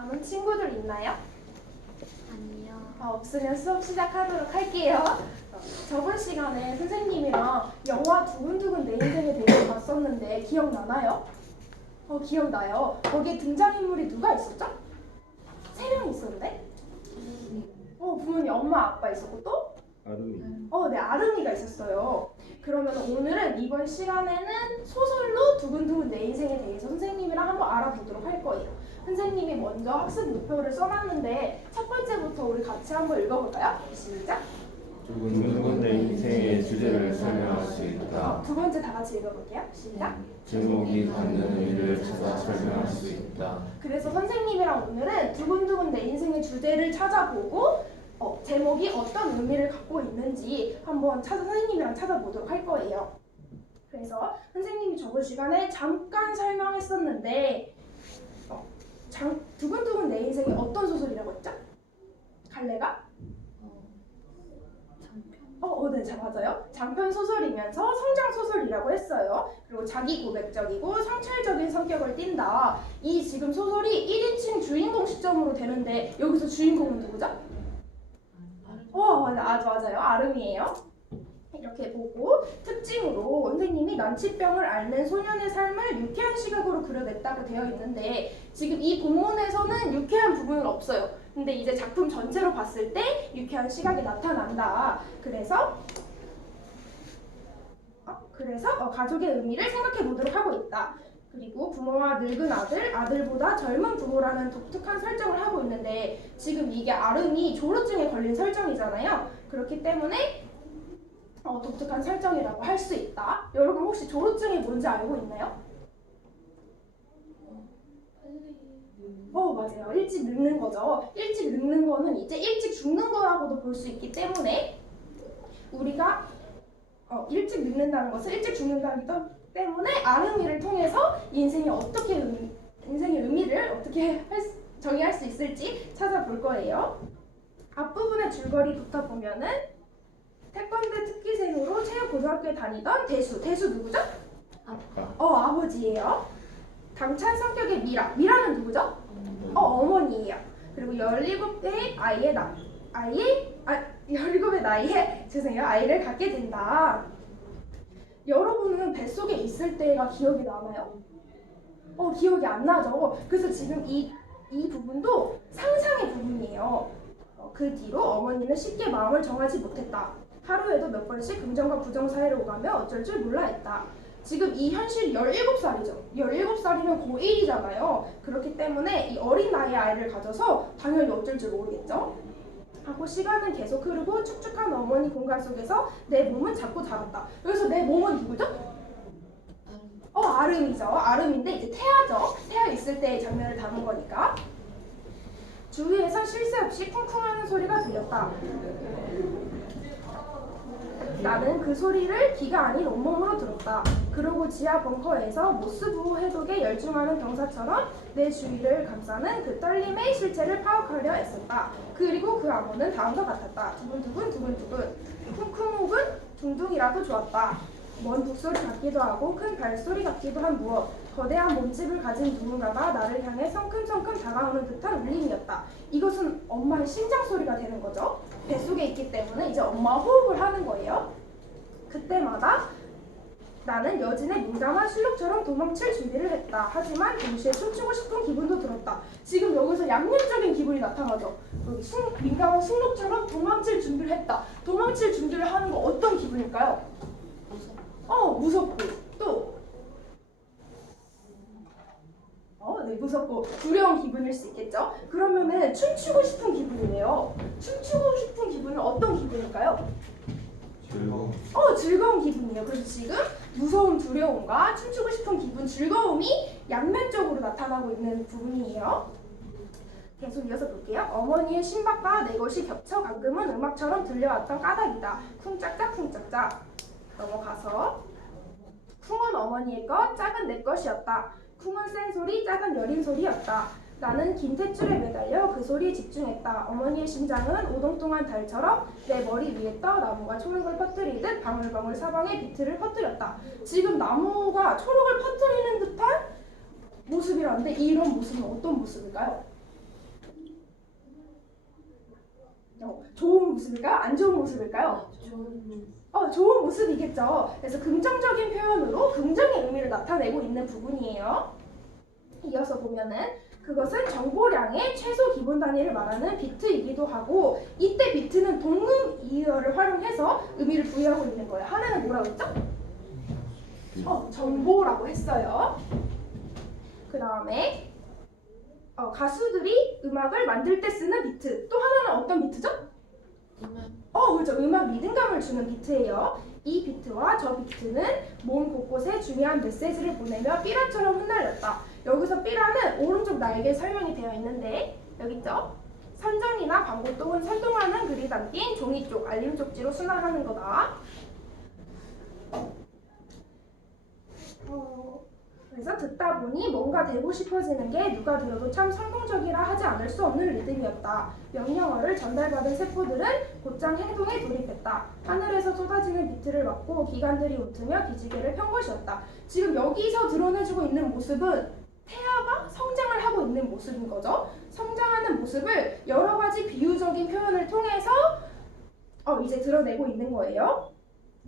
안 온 친구들 있나요? 아니요. 없으면 수업 시작하도록 할게요. 저번 시간에 선생님이랑 영화 두근두근 내 인생에 대해서 봤었는데 기억나나요? 기억나요. 거기에 등장인물이 누가 있었죠? 3명 있었는데? 부모님, 엄마, 아빠 있었고 또? 아름이. 네, 아름이가 있었어요. 그러면 오늘은 이번 시간에는 소설로 두근두근 내 인생에 대해서 선생님이랑 한번 알아보도록 할 거예요. 선생님이 먼저 학습 목표를 써놨는데 첫 번째부터 우리 같이 한번 읽어볼까요? 시작! 두근두근 내 인생의 주제를 설명할 수 있다. 두 번째 다 같이 읽어볼게요. 시작! 제목이 갖는 의미를 찾아 설명할 수 있다. 그래서 선생님이랑 오늘은 두근두근 내 인생의 주제를 찾아보고 제목이 어떤 의미를 갖고 있는지 한번 선생님이랑 찾아보도록 할 거예요. 그래서 선생님이 저번 시간에 잠깐 설명했었는데 두근두근 내 인생이 어떤 소설이라고 했죠? 갈래가? 장편. 네, 맞아요. 장편 소설이면서 성장 소설이라고 했어요. 그리고 자기 고백적이고 성찰적인 성격을 띈다. 이 지금 소설이 1인칭 주인공 시점으로 되는데 여기서 주인공은 누구죠? 맞아요. 아름이에요. 이렇게 보고 특징으로 선생님이 난치병을 앓는 소년의 삶을 유쾌한 시각으로 그려냈다고 되어 있는데 지금 이 본문에서는 유쾌한 부분은 없어요. 근데 이제 작품 전체로 봤을 때 유쾌한 시각이 나타난다. 그래서 가족의 의미를 생각해 보도록 하고 있다. 그리고 부모와 늙은 아들, 아들보다 젊은 부모라는 독특한 설정을 하고 있는데 지금 이게 아름이 조루증에 걸린 설정이잖아요. 그렇기 때문에 독특한 설정이라고 할 수 있다. 여러분 혹시 조루증이 뭔지 알고 있나요? 맞아요. 일찍 늙는 거죠. 일찍 늙는 거는 이제 일찍 죽는 거라고도 볼 수 있기 때문에 우리가 일찍 늙는다는 것을 일찍 죽는다기 때문에 아름이를 통해서 인생의 의미를 어떻게 정의할 수 있을지 찾아볼 거예요. 앞부분의 줄거리부터 보면은 태권도 특기생으로 체육고등학교에 다니던 대수 누구죠? 아버지예요. 당찬 성격의 미라는 누구죠? 어머니예요. 그리고 17의 나이에 아이를 갖게 된다. 여러분은 뱃속에 있을 때가 기억이 나나요? 기억이 안 나죠. 그래서 지금 이 부분도 상상의 부분이에요. 그 뒤로 어머니는 쉽게 마음을 정하지 못했다. 하루에도 몇 번씩 긍정과 부정 사이를 오가며 어쩔 줄 몰라 했다. 지금 이 현실이 17살이죠. 17살이면 고1이잖아요. 그렇기 때문에 이 어린 나이의 아이를 가져서 당연히 어쩔 줄 모르겠죠. 하고 시간은 계속 흐르고 축축한 어머니 공간 속에서 내 몸은 자꾸 자랐다. 여기서 내 몸은 누구죠? 아름이죠. 아름인데 이제 태아죠. 태아 있을 때의 장면을 담은 거니까. 주위에서 쉴 새 없이 쿵쿵하는 소리가 들렸다. 나는 그 소리를 귀가 아닌 온몸으로 들었다. 그러고 지하 벙커에서 모스부호 해독에 열중하는 병사처럼 내 주위를 감싸는 그 떨림의 실체를 파악하려 애썼다. 그리고 그 암호는 다음과 같았다. 두근두근 두근두근. 쿵쿵 혹은 둥둥이라도 좋았다. 먼 북소리 같기도 하고 큰 발소리 같기도 한 무엇. 거대한 몸집을 가진 누군가가 나를 향해 성큼성큼 다가오는 듯한 울림이었다. 이것은 엄마의 심장 소리가 되는 거죠. 뱃속에 있기 때문에 이제 엄마 호흡을 하는 거예요. 그때마다 나는 여진의 민감한 실록처럼 도망칠 준비를 했다. 하지만 동시에 춤추고 싶은 기분도 들었다. 지금 여기서 양면적인 기분이 나타나죠. 민감한 실록처럼 도망칠 준비를 했다. 도망칠 준비를 하는 거 어떤 기분일까요? 무섭고 또 무섭고 두려운 기분일 수 있겠죠? 그러면은 춤추고 싶은 기분이네요. 춤추고 싶은 기분은 어떤 기분일까요? 즐거운 기분이에요. 그래서 지금 무서움, 두려움과 춤추고 싶은 기분, 즐거움이 양면적으로 나타나고 있는 부분이에요. 계속 이어서 볼게요. 어머니의 심박과 내 것이 겹쳐 가끔은 음악처럼 들려왔던 까닭이다. 쿵짝짝 쿵짝짝. 넘어가서 쿵은 어머니의 것, 짝은 내 것이었다. 쿵은 센 소리, 짝은 여린 소리였다. 나는 긴 탯줄에 매달려 그 소리에 집중했다. 어머니의 심장은 오동통한 달처럼 내 머리 위에 떠 나무가 초록을 퍼뜨리듯 방울방울 사방에 비트를 퍼뜨렸다. 지금 나무가 초록을 퍼뜨리는 듯한 모습이라는데 이런 모습은 어떤 모습일까요? 좋은 모습일까요? 안 좋은 모습일까요? 좋은 모습이겠죠. 그래서 긍정적인 표현으로 긍정의 의미를 나타내고 있는 부분이에요. 이어서 보면은 그것은 정보량의 최소 기본 단위를 말하는 비트이기도 하고, 이때 비트는 동음이어를 활용해서 의미를 부여하고 있는 거예요. 하나는 뭐라고 했죠? 정보라고 했어요. 그 다음에 가수들이 음악을 만들 때 쓰는 비트. 또 하나는 어떤 비트죠? 그렇죠. 음악 리듬감을 주는 비트예요. 이 비트와 저 비트는 몸 곳곳에 중요한 메시지를 보내며 삐라처럼 흩날렸다. 여기서 삐라는 오른쪽 날개에 설명이 되어 있는데, 여기 있죠? 선전이나 광고 또는 선동하는 글이 담긴 종이 쪽, 알림 쪽지로 순화하는 거다. 그래서 듣다 보니 뭔가 되고 싶어지는 게 누가 들어도 참 성공적이라 하지 않을 수 없는 리듬이었다. 명령어를 전달받은 세포들은 곧장 행동에 돌입했다. 하늘에서 쏟아지는 비트를 맞고 기관들이 웃으며 기지개를 편 것이었다. 지금 여기서 드러내주고 있는 모습은 태아가 성장을 하고 있는 모습인 거죠. 성장하는 모습을 여러 가지 비유적인 표현을 통해서 이제 드러내고 있는 거예요.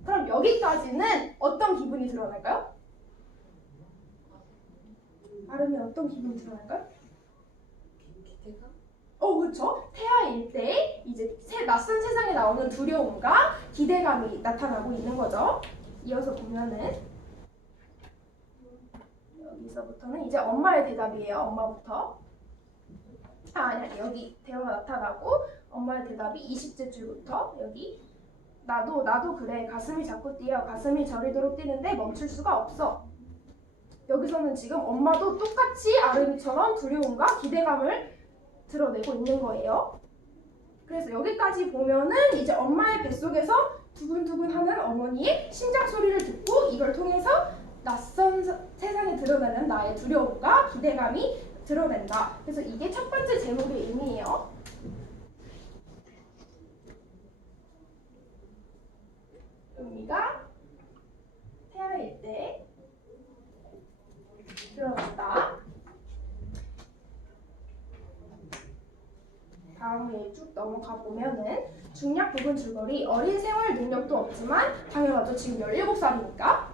그럼 여기까지는 어떤 기분이 드러날까요? 아름이 어떤 기분이 드러날까요? 기대감? 그렇죠. 태아일 때 이제 낯선 세상에 나오는 두려움과 기대감이 나타나고 있는 거죠. 이어서 보면은 여기서부터는 이제 엄마의 대답이에요. 엄마부터. 아니 여기 대화가 나타나고 엄마의 대답이 20째 줄부터 여기 나도 그래. 가슴이 자꾸 뛰어. 가슴이 저리도록 뛰는데 멈출 수가 없어. 여기서는 지금 엄마도 똑같이 아름이처럼 두려움과 기대감을 드러내고 있는 거예요. 그래서 여기까지 보면은 이제 엄마의 뱃속에서 두근두근하는 어머니의 심장 소리를 듣고 이걸 통해서 낯선 세상에 드러나는 나의 두려움과 기대감이 드러낸다. 그래서 이게 첫 번째 제목의 의미예요. 의미가 태아일 때 드러난다. 다음에 쭉 넘어가 보면은 중략 부분 줄거리. 어린 생활 능력도 없지만 당연하죠. 지금 17살이니까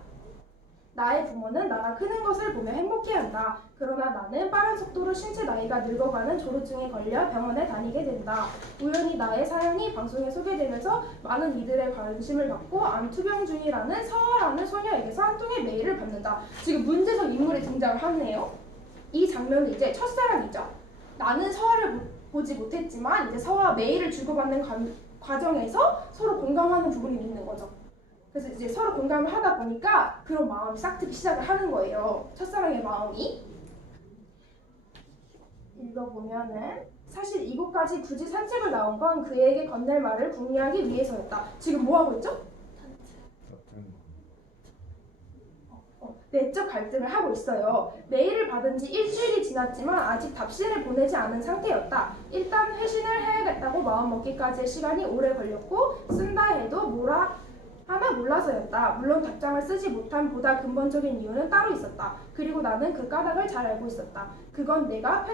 나의 부모는 나가 크는 것을 보며 행복해한다. 그러나 나는 빠른 속도로 신체 나이가 늙어가는 조루증에 걸려 병원에 다니게 된다. 우연히 나의 사연이 방송에 소개되면서 많은 이들의 관심을 받고 암투병 중이라는 서아라는 소녀에게서 한 통의 메일을 받는다. 지금 문제적 인물이 등장을 하네요. 이 장면은 이제 첫사랑이죠. 나는 서아를 보지 못했지만 이제 서아와 메일을 주고받는 과정에서 서로 공감하는 부분이 있는 거죠. 그래서 이제 서로 공감을 하다 보니까 그런 마음이 싹트기 시작을 하는 거예요. 첫사랑의 마음이. 읽어보면은 사실 이곳까지 굳이 산책을 나온 건 그에게 건넬 말을 궁리하기 위해서였다. 지금 뭐 하고 있죠? 내적 갈등을 하고 있어요. 메일을 받은 지 일주일이 지났지만 아직 답신을 보내지 않은 상태였다. 일단 회신을 해야겠다고 마음먹기까지의 시간이 오래 걸렸고 쓴다 해도 뭐라 하나 몰라서였다. 물론 답장을 쓰지 못한 보다 근본적인 이유는 따로 있었다. 그리고 나는 그 까닭을 잘 알고 있었다. 그건 내가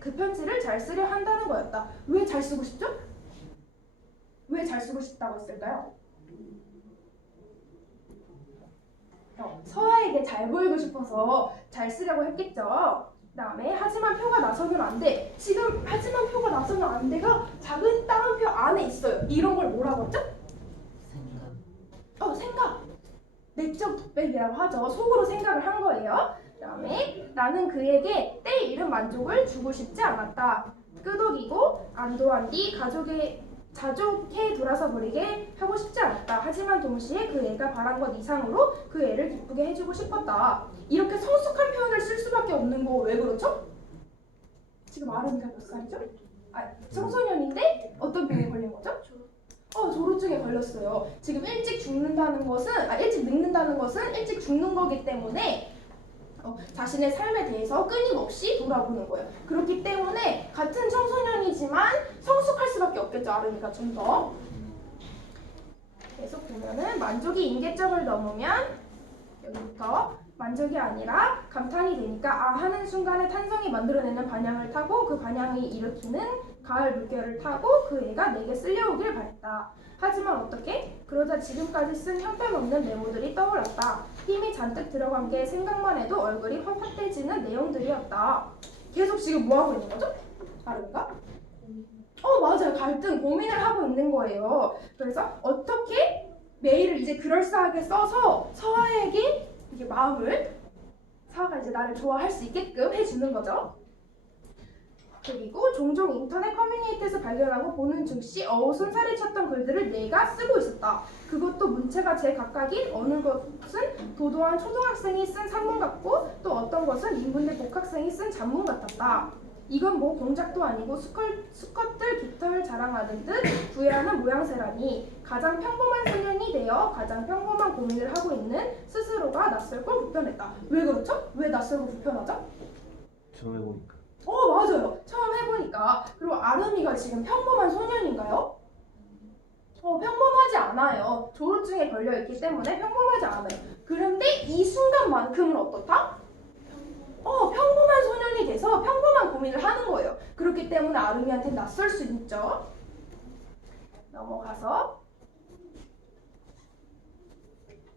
그 편지를 잘 쓰려 한다는 거였다. 왜 잘 쓰고 싶죠? 왜 잘 쓰고 싶다고 했을까요? 서아에게 잘 보이고 싶어서 잘 쓰려고 했겠죠. 그다음에 하지만 표가 나서면 안 돼. 지금 하지만 표가 나서면 안 돼가 작은 따옴표 안에 있어요. 이런 걸 뭐라고 했죠? 생각. 내적 독백이라고 하죠. 속으로 생각을 한 거예요. 그다음에 나는 그에게 때이른 만족을 주고 싶지 않았다. 끄덕이고 안도한 뒤 자족해 돌아서 버리게 하고 싶지 않았다. 하지만 동시에 그 애가 바란 것 이상으로 그 애를 기쁘게 해주고 싶었다. 이렇게 성숙한 표현을 쓸 수밖에 없는 거 왜 그렇죠? 지금 아름이가 몇 살이죠? 청소년인데 어떤 병에 걸린 거죠? 조루증에 걸렸어요. 지금 일찍 늙는다는 것은 일찍 죽는 거기 때문에 자신의 삶에 대해서 끊임없이 돌아보는 거예요. 그렇기 때문에 같은 청소년이지만 성숙할 수밖에 없겠죠. 아름이가 좀 더. 계속 보면은 만족이 임계점을 넘으면 여기부터 만족이 아니라 감탄이 되니까 아 하는 순간에 탄성이 만들어내는 반향을 타고 그 반향이 일으키는 가을 물결을 타고 그 애가 내게 쓸려오길 바랬다. 하지만 어떻게? 그러자 지금까지 쓴 형편없는 메모들이 떠올랐다. 힘이 잔뜩 들어간 게 생각만 해도 얼굴이 헛헛해지는 내용들이었다. 계속 지금 뭐 하고 있는 거죠? 아름이가? 맞아요. 갈등, 고민을 하고 있는 거예요. 그래서 어떻게 메일을 이제 그럴싸하게 써서 서아에게 이게 마음을 서아가 이제 나를 좋아할 수 있게끔 해주는 거죠. 그리고 종종 인터넷 커뮤니티에서 발견하고 보는 즉시 손살이 쳤던 글들을 내가 쓰고 있었다. 그것도 문체가 제각각인 어느 것은 도도한 초등학생이 쓴 산문 같고 또 어떤 것은 인문대 복학생이 쓴 잡문 같았다. 이건 뭐 공작도 아니고 수컷들 깃털 자랑하는 듯 부해하는 모양새라니 가장 평범한 소년이 되어 가장 평범한 고민을 하고 있는 스스로가 낯설고 불편했다. 왜 그렇죠? 왜 낯설고 불편하죠? 처음 해보니까. 맞아요. 처음 해보니까. 그리고 아름이가 지금 평범한 소년인가요? 평범하지 않아요. 조루증에 걸려있기 때문에 평범하지 않아요. 그런데 이 순간만큼은 어떻다? 평범한 소년이 돼서 평범한 고민을 하는 거예요. 그렇기 때문에 아름이한테 낯설 수 있죠. 넘어가서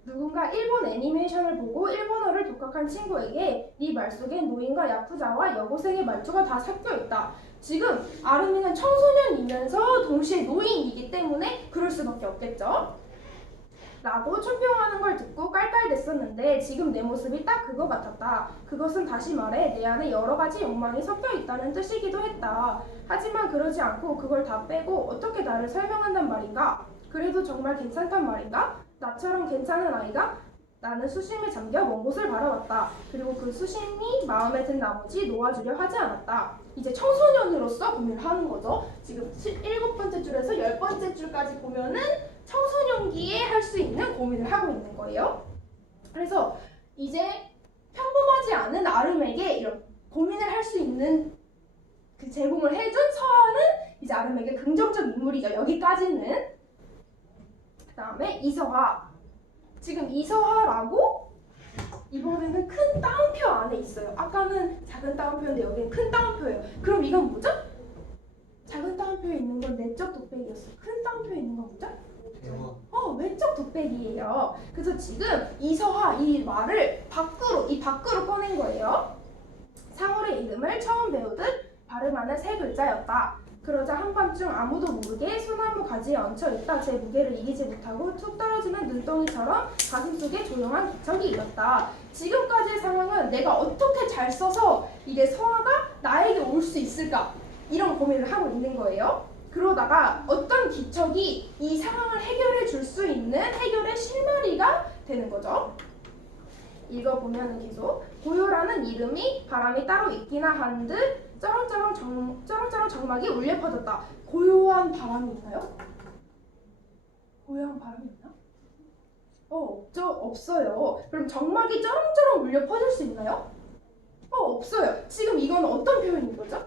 누군가 일본 애니메이션을 보고 일본어를 독학한 친구에게 네 말 속에 노인과 야쿠자와 여고생의 말투가 다 섞여 있다. 지금 아름이는 청소년이면서 동시에 노인이기 때문에 그럴 수밖에 없겠죠. 라고 총평하는 걸 듣고 깔깔댔었는데 지금 내 모습이 딱 그거 같았다. 그것은 다시 말해 내 안에 여러 가지 욕망이 섞여 있다는 뜻이기도 했다. 하지만 그러지 않고 그걸 다 빼고 어떻게 나를 설명한단 말인가? 그래도 정말 괜찮단 말인가? 나처럼 괜찮은 아이가? 나는 수심에 잠겨 먼 곳을 바라봤다. 그리고 그 수심이 마음에 든 나머지 놓아주려 하지 않았다. 이제 청소년으로서 고민을 하는 거죠. 지금 7번째 줄에서 10번째 줄까지 보면은 청소년기에 할 수 있는 고민을 하고 있는 거예요. 그래서 이제 평범하지 않은 아름에게 이런 고민을 할 수 있는 그 제공을 해준 서아는 이제 아름에게 긍정적 인물이죠. 여기까지는. 그 다음에 이서하. 지금 이서하라고 이번에는 큰 따옴표 안에 있어요. 아까는 작은 따옴표인데 여기는 큰 따옴표예요. 그럼 이건 뭐죠? 작은 따옴표에 있는 건 내적 독백이었어요. 큰 따옴표에 있는 건 뭐죠? 외적 독백이에요. 그래서 지금 이서하 이 말을 밖으로 꺼낸 거예요. 상울의 이름을 처음 배우듯 발음하는 세 글자였다. 그러자 한밤중 아무도 모르게 소나무 가지에 얹혀있다 제 무게를 이기지 못하고 툭 떨어지는 눈덩이처럼 가슴속에 조용한 기척이 일었다. 지금까지의 상황은 내가 어떻게 잘 써서 이게 서아가 나에게 올 수 있을까? 이런 고민을 하고 있는 거예요. 그러다가 어떤 기척이 이 상황을 해결해 줄 수 있는 해결의 실마리가 되는 거죠. 읽어보면 계속 고요라는 이름이 바람이 따로 있기나 한 듯 쩌렁쩌렁 정막이 울려 퍼졌다. 고요한 바람이 있나요? 고요한 바람이 있나? 없어요. 그럼 정막이 쩌렁쩌렁 울려 퍼질 수 있나요? 없어요. 지금 이건 어떤 표현인 거죠?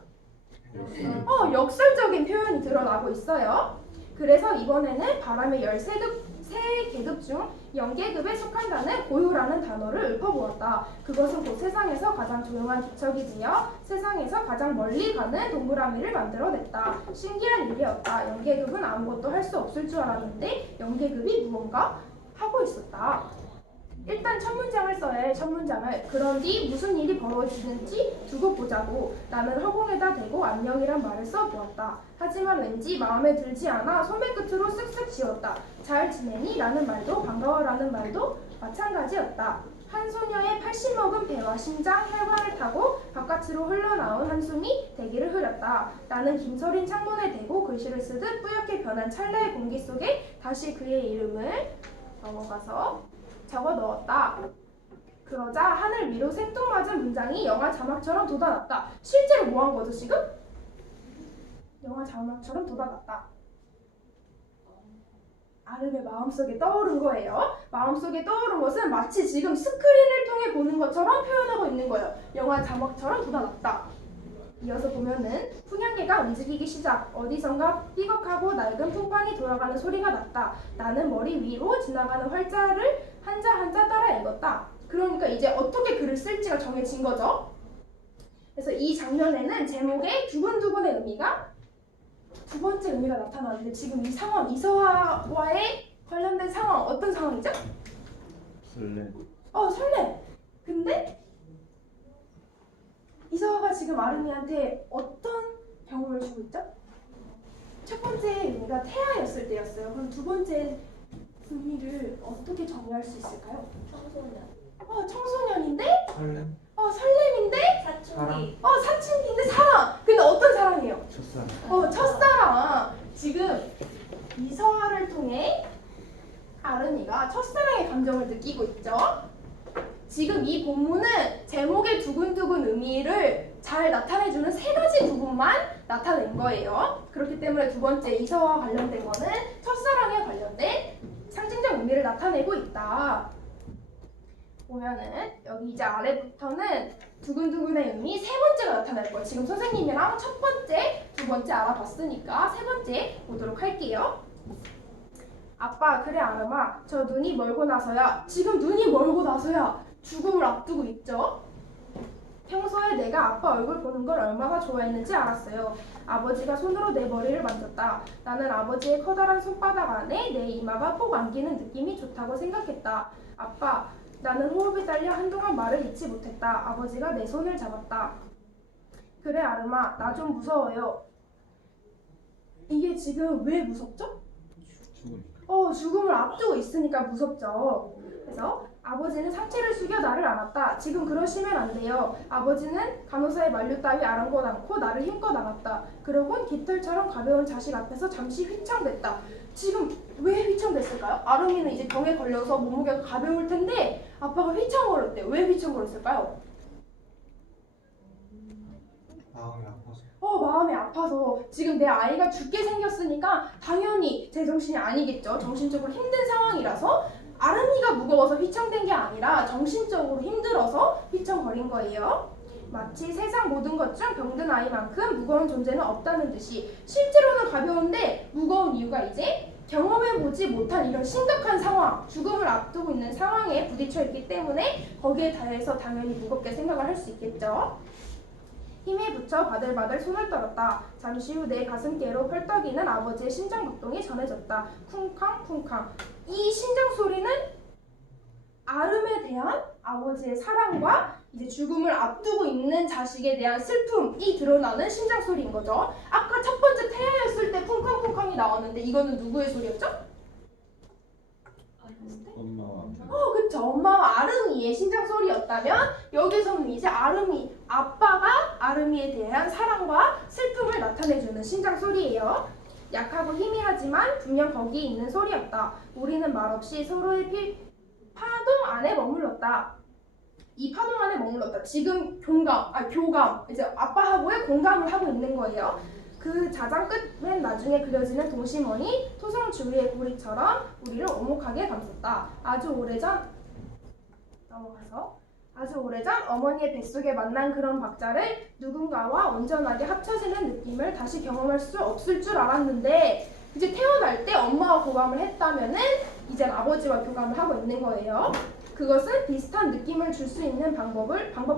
역설적인 표현이 드러나고 있어요. 그래서 이번에는 바람의 13계급 중 0계급에 속한다는 고요라는 단어를 읊어보았다. 그것은 곧 세상에서 가장 조용한 기척이 되어 세상에서 가장 멀리 가는 동그라미를 만들어냈다. 신기한 일이었다. 0계급은 아무것도 할 수 없을 줄 알았는데 0계급이 무언가 하고 있었다. 일단 첫 문장을 써야 해. 첫 문장을. 그런 뒤 무슨 일이 벌어지는지 두고 보자고. 나는 허공에다 대고 안녕이란 말을 써보았다. 하지만 왠지 마음에 들지 않아 소매 끝으로 쓱쓱 지웠다. 잘 지내니? 라는 말도 반가워라는 말도 마찬가지였다. 한 소녀의 80 먹은 배와 심장, 혈관을 타고 바깥으로 흘러나온 한숨이 대기를 흐렸다. 나는 김서린 창문에 대고 글씨를 쓰듯 뿌옇게 변한 찰나의 공기 속에 다시 그의 이름을 넘어가서 적어 넣었다. 그러자 하늘 위로 생뚱맞은 문장이 영화 자막처럼 돋아났다. 실제로 뭐 한 거죠 지금? 영화 자막처럼 돋아났다. 아름의 마음속에 떠오른 거예요. 마음속에 떠오른 것은 마치 지금 스크린을 통해 보는 것처럼 표현하고 있는 거예요. 영화 자막처럼 돋아났다. 이어서 보면은 풍향계가 움직이기 시작. 어디선가 삐걱하고 낡은 풍판이 돌아가는 소리가 났다. 나는 머리 위로 지나가는 활자를 한자 한자 따라 읽었다. 그러니까 이제 어떻게 글을 쓸지가 정해진 거죠. 그래서 이 장면에는 제목에 두근두근의 의미가 두 번째 의미가 나타나는데 지금 이 상황, 이서와의 관련된 상황 어떤 상황이죠? 설레. 설레. 근데 이서와가 지금 아름이한테 어떤 경험을 주고 있죠? 첫 번째 의미가 태아였을 때였어요. 그럼 두 번째 의미를 어떻게 정리할 수 있을까요? 청소년. 청소년인데? 설렘. 설렘인데? 사춘기. 사춘기인데 사랑. 근데 어떤 사랑이에요? 첫사랑. 첫사랑. 지금 이서아를 통해 아름이가 첫사랑의 감정을 느끼고 있죠. 지금 이 본문은 제목의 두근두근 의미를 잘 나타내주는 세 가지 부분만 나타낸 거예요. 그렇기 때문에 두 번째 이서와 관련된 거는 첫사랑에 관련된 상징적 의미를 나타내고 있다. 보면은 여기 이제 아래부터는 두근두근의 의미 세 번째가 나타날 거예요. 지금 선생님이랑 첫 번째, 두 번째 알아봤으니까 세 번째 보도록 할게요. 아빠, 그래 아름아, 저 눈이 멀고 나서야, 지금 눈이 멀고 나서야 죽음을 앞두고 있죠. 평소에 내가 아빠 얼굴 보는 걸 얼마나 좋아했는지 알았어요. 아버지가 손으로 내 머리를 만졌다. 나는 아버지의 커다란 손바닥 안에 내 이마가 꼭 안기는 느낌이 좋다고 생각했다. 아빠, 나는 호흡이 딸려 한동안 말을 잇지 못했다. 아버지가 내 손을 잡았다. 그래 아름아, 나 좀 무서워요. 이게 지금 왜 무섭죠? 죽으니까. 죽음을 앞두고 있으니까 무섭죠. 그래서 아버지는 상체를 숙여 나를 안았다. 지금 그러시면 안 돼요. 아버지는 간호사의 만류 따위 아랑곳 않고 나를 힘껏 안았다. 그러곤 깃털처럼 가벼운 자식 앞에서 잠시 휘청댔다. 지금 왜 휘청댔을까요? 아름이는 이제 병에 걸려서 몸무게가 가벼울 텐데 아빠가 휘청거렸대요. 왜 휘청거렸을까요? 마음이 아파서. 마음이 아파서. 지금 내 아이가 죽게 생겼으니까 당연히 제 정신이 아니겠죠. 정신적으로 힘든 상황이라서 아름이가 무거워서 휘청된 게 아니라 정신적으로 힘들어서 휘청거린 거예요. 마치 세상 모든 것 중 병든 아이만큼 무거운 존재는 없다는 듯이 실제로는 가벼운데 무거운 이유가 이제 경험해보지 못한 이런 심각한 상황, 죽음을 앞두고 있는 상황에 부딪혀 있기 때문에 거기에 대해서 당연히 무겁게 생각을 할 수 있겠죠. 힘에 붙여 바들바들 손을 떨었다. 잠시 후 내 가슴께로 펄떡이는 아버지의 심장박동이 전해졌다. 쿵쾅쿵쾅. 이 심장 소리는 아름에 대한 아버지의 사랑과 이제 죽음을 앞두고 있는 자식에 대한 슬픔이 드러나는 심장 소리인 거죠. 아까 첫 번째 태아였을 때 쿵쾅쿵쾅이 나왔는데 이거는 누구의 소리였죠? 엄마와 그쵸. 엄마와 아름이의 심장 소리였다면 여기서는 이제 아빠가 아름이에 대한 사랑과 슬픔을 나타내주는 심장 소리예요. 약하고 희미하지만 분명 거기에 있는 소리였다. 우리는 말없이 서로의 파동 안에 머물렀다. 이 파동 안에 머물렀다. 지금 교감, 이제 아빠하고의 공감을 하고 있는 거예요. 그 자장 끝맨 나중에 그려지는 동심원이 토성 주위의 고리처럼 우리를 오목하게 감쌌다. 아주 오래전 어머니의 뱃속에 만난 그런 박자를 누군가와 온전하게 합쳐지는 느낌을 다시 경험할 수 없을 줄 알았는데 이제 태어날 때 엄마와 교감을 했다면은 이제 아버지와 교감을 하고 있는 거예요. 그것은 비슷한 느낌을 줄 수 있는 방법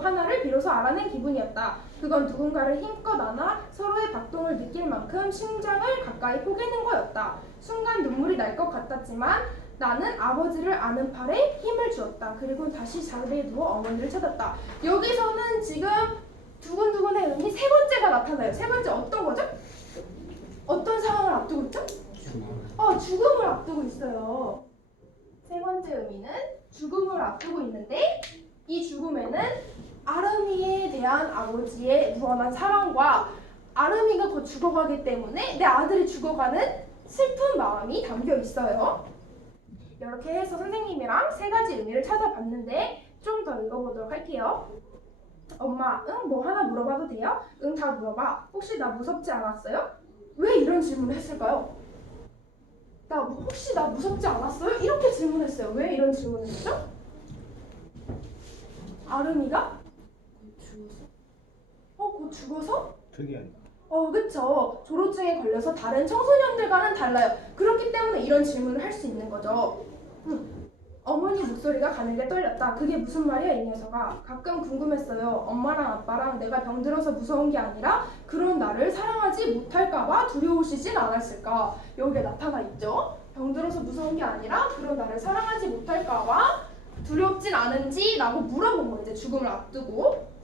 하나를 비로소 알아낸 기분이었다. 그건 누군가를 힘껏 안아 서로의 박동을 느낄 만큼 심장을 가까이 포개는 거였다. 순간 눈물이 날 것 같았지만 나는 아버지를 아는 팔에 힘을 주었다. 그리고 다시 자리에 누워 어머니를 찾았다. 여기서는 지금 두근두근의 의미 세 번째가 나타나요. 세 번째 어떤 거죠? 어떤 상황을 앞두고 있죠? 죽음을 앞두고 있어요. 세 번째 의미는 죽음을 앞두고 있는데 이 죽음에는 아름이에 대한 아버지의 무한한 사랑과 아름이가 곧 죽어가기 때문에 내 아들이 죽어가는 슬픈 마음이 담겨 있어요. 이렇게 해서 선생님이랑 세 가지 의미를 찾아봤는데 좀 더 읽어보도록 할게요. 엄마, 뭐 하나 물어봐도 돼요? 다 물어봐. 혹시 나 무섭지 않았어요? 왜 이런 질문을 했을까요? 혹시 나 무섭지 않았어요? 이렇게 질문했어요. 왜 이런 질문을 했죠? 아름이가? 곧 죽어서? 특이하니까. 그쵸. 조로증에 걸려서 다른 청소년들과는 달라요. 그렇기 때문에 이런 질문을 할 수 있는 거죠. 어머니 목소리가 가늘게 떨렸다. 그게 무슨 말이야 이 녀석아. 가끔 궁금했어요. 엄마랑 아빠랑 내가 병들어서 무서운 게 아니라 그런 나를 사랑하지 못할까봐 두려우시진 않았을까. 여기에 나타나 있죠. 병들어서 무서운 게 아니라 그런 나를 사랑하지 못할까봐 두렵진 않은지 라고 물어본 거예요. 이제 죽음을 앞두고.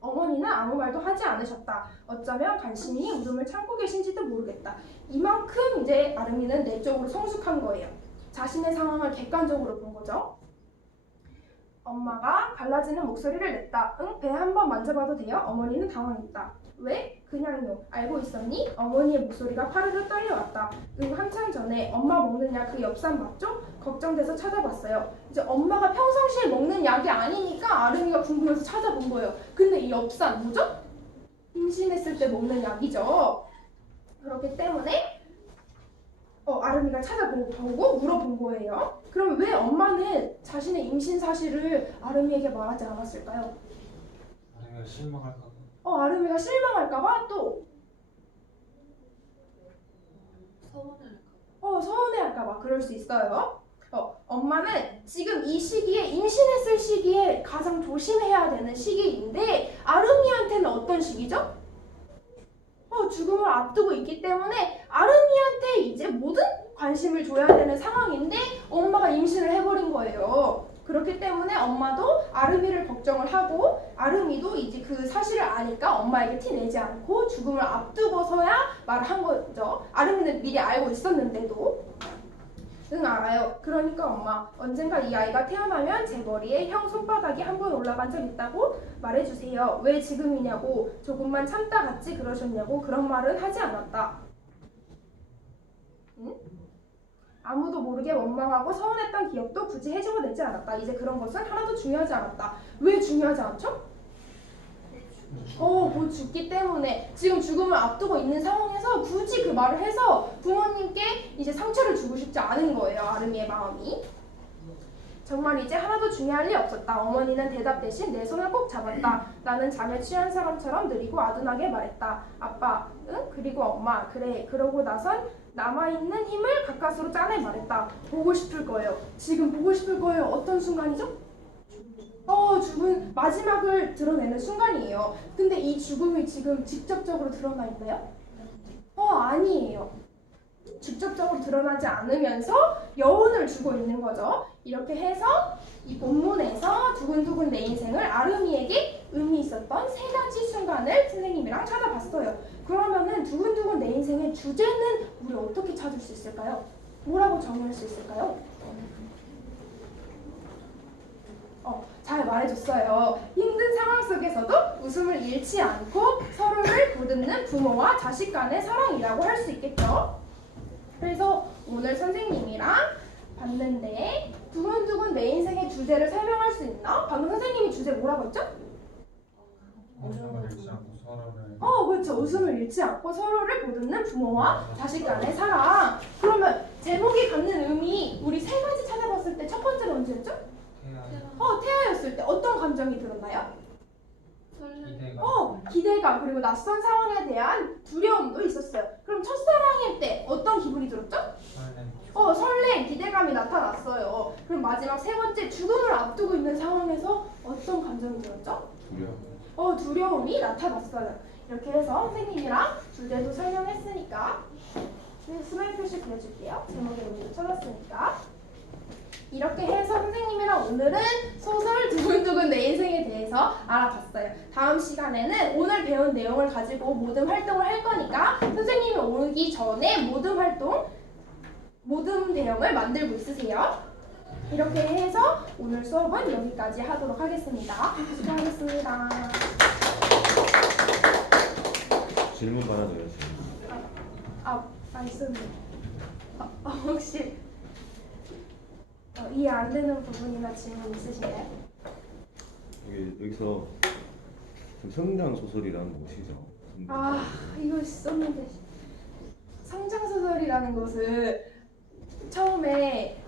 어머니는 아무 말도 하지 않으셨다. 어쩌면 간신히 울음을 참고 계신지도 모르겠다. 이만큼 이제 아름이는 내적으로 성숙한 거예요. 자신의 상황을 객관적으로 본 거죠. 엄마가 갈라지는 목소리를 냈다. 응? 배 한번 만져봐도 돼요? 어머니는 당황했다. 왜? 그냥요. 알고 있었니? 어머니의 목소리가 파르르 떨려왔다. 응, 한참 전에 엄마 먹는 약 그 엽산 맞죠? 걱정돼서 찾아봤어요. 이제 엄마가 평상시에 먹는 약이 아니니까 아름이가 궁금해서 찾아본 거예요. 근데 이 엽산 뭐죠? 임신했을 때 먹는 약이죠. 그렇기 때문에 아름이가 찾아보고 물어본 거예요. 그럼 왜 엄마는 자신의 임신 사실을 아름이에게 말하지 않았을까요? 아니면 실망할까? 아름이가 실망할까봐 또 서운할까? 서운해할까봐 그럴 수 있어요. 엄마는 지금 이 시기에 임신했을 시기에 가장 조심해야 되는 시기인데 아름이한테는 어떤 시기죠? 죽음을 앞두고 있기 때문에 아름이한테 이제 모든 관심을 줘야 되는 상황인데 엄마가 임신을 해버린 거예요. 그렇기 때문에 엄마도 아름이를 걱정을 하고 아름이도 이제 그 사실을 아니까 엄마에게 티내지 않고 죽음을 앞두고서야 말을 한 거죠. 아름이는 미리 알고 있었는데도. 응, 알아요. 그러니까 엄마, 언젠가 이 아이가 태어나면 제 머리에 형 손바닥이 한 번 올라간 적 있다고 말해주세요. 왜 지금이냐고, 조금만 참다 갔지 그러셨냐고 그런 말은 하지 않았다. 응? 아무도 모르게 원망하고 서운했던 기억도 굳이 해주고 내지 않았다. 이제 그런 것은 하나도 중요하지 않았다. 왜 중요하지 않죠? 곧 죽기 때문에 지금 죽음을 앞두고 있는 상황에서 굳이 그 말을 해서 부모님께 이제 상처를 주고 싶지 않은 거예요. 아름이의 마음이. 정말 이제 하나도 중요할 리 없었다. 어머니는 대답 대신 내 손을 꼭 잡았다. 나는 잠에 취한 사람처럼 느리고 아둔하게 말했다. 아빠, 응? 그리고 엄마, 그래. 그러고 나선 남아있는 힘을 가까스로 짜내 말했다. 보고 싶을 거예요. 지금 보고 싶을 거예요. 어떤 순간이죠? 죽은 마지막을 드러내는 순간이에요. 근데 이 죽음이 지금 직접적으로 드러나 있나요? 아니에요. 직접적으로 드러나지 않으면서 여운을 주고 있는 거죠. 이렇게 해서 이 본문에서 두근두근 내 인생을 아름이에게 의미 있었던 3가지 순간을 선생님이랑 찾아봤어요. 그러면은 두근두근 내 인생의 주제는 우리 어떻게 찾을 수 있을까요? 뭐라고 정의할 수 있을까요? 잘 말해줬어요. 힘든 상황 속에서도 웃음을 잃지 않고 서로를 보듬는 부모와 자식 간의 사랑이라고 할 수 있겠죠. 그래서 오늘 선생님이랑 봤는데 두근두근 내 인생의 주제를 설명할 수 있나? 방금 선생님이 주제 뭐라고 했죠? 웃음을 잃지 않고 서로를 그렇죠. 웃음을 잃지 않고 서로를 보듬는 부모와 자식 간의 사랑. 그러면 제목이 갖는 의미 우리 3가지 찾아봤을 때 첫 번째는 언제였죠? 태아였을 때 어떤 감정이 들었나요? 기대감 그리고 낯선 상황에 대한 두려움도 있었어요. 그럼 첫사랑일 때 어떤 기분이 들었죠? 설렘, 기대감이 나타났어요. 그럼 마지막 3번째 죽음을 앞두고 있는 상황에서 어떤 감정이 들었죠? 두려움. 두려움이 나타났어요. 이렇게 해서 선생님이랑 주제도 설명했으니까 스마일 표시 그려줄게요. 제목의 의미도 찾았으니까. 이렇게 해서 선생님이랑 오늘은 소설 두근두근 내 인생에 대해서 알아봤어요. 다음 시간에는 오늘 배운 내용을 가지고 모듬 활동을 할 거니까 선생님이 오기 전에 모듬 대형을 만들고 있으세요. 이렇게 해서 오늘 수업은 여기까지 하도록 하겠습니다. 수고하셨습니다. 질문 받아줘요. 말씀. 혹시 이해 안 되는 부분이나 질문 있으신가요? 여기서 성장 소설이라는 것이죠. 이거 썼는데 성장 소설이라는 것을 처음에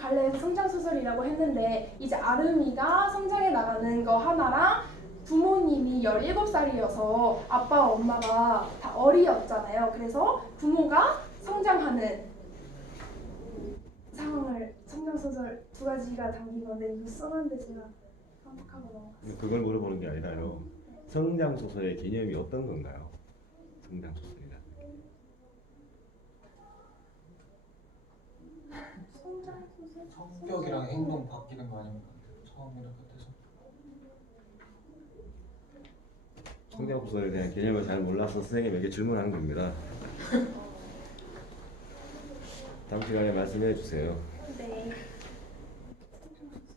갈래에서 성장 소설이라고 했는데 이제 아름이가 성장해 나가는 거 하나랑 부모님이 17살이어서 아빠와 엄마가 다 어리였잖아요. 그래서 부모가 성장하는 상황을 성장 소설 두 가지가 담긴 건데 이거 써놨는데 제가 깜빡하고 넘어갔어요. 그걸 물어보는 게 아니라요. 성장 소설의 개념이 어떤 건가요? 성장 소설이란. 성장 소설? 성격이랑 행동 바뀌는 거 아닙니까? 처음이랑 끝에서. 성장 소설에 대한 개념을 잘 몰라서 선생님에게 질문한 겁니다. 다음 시간에 말씀해 주세요. 네.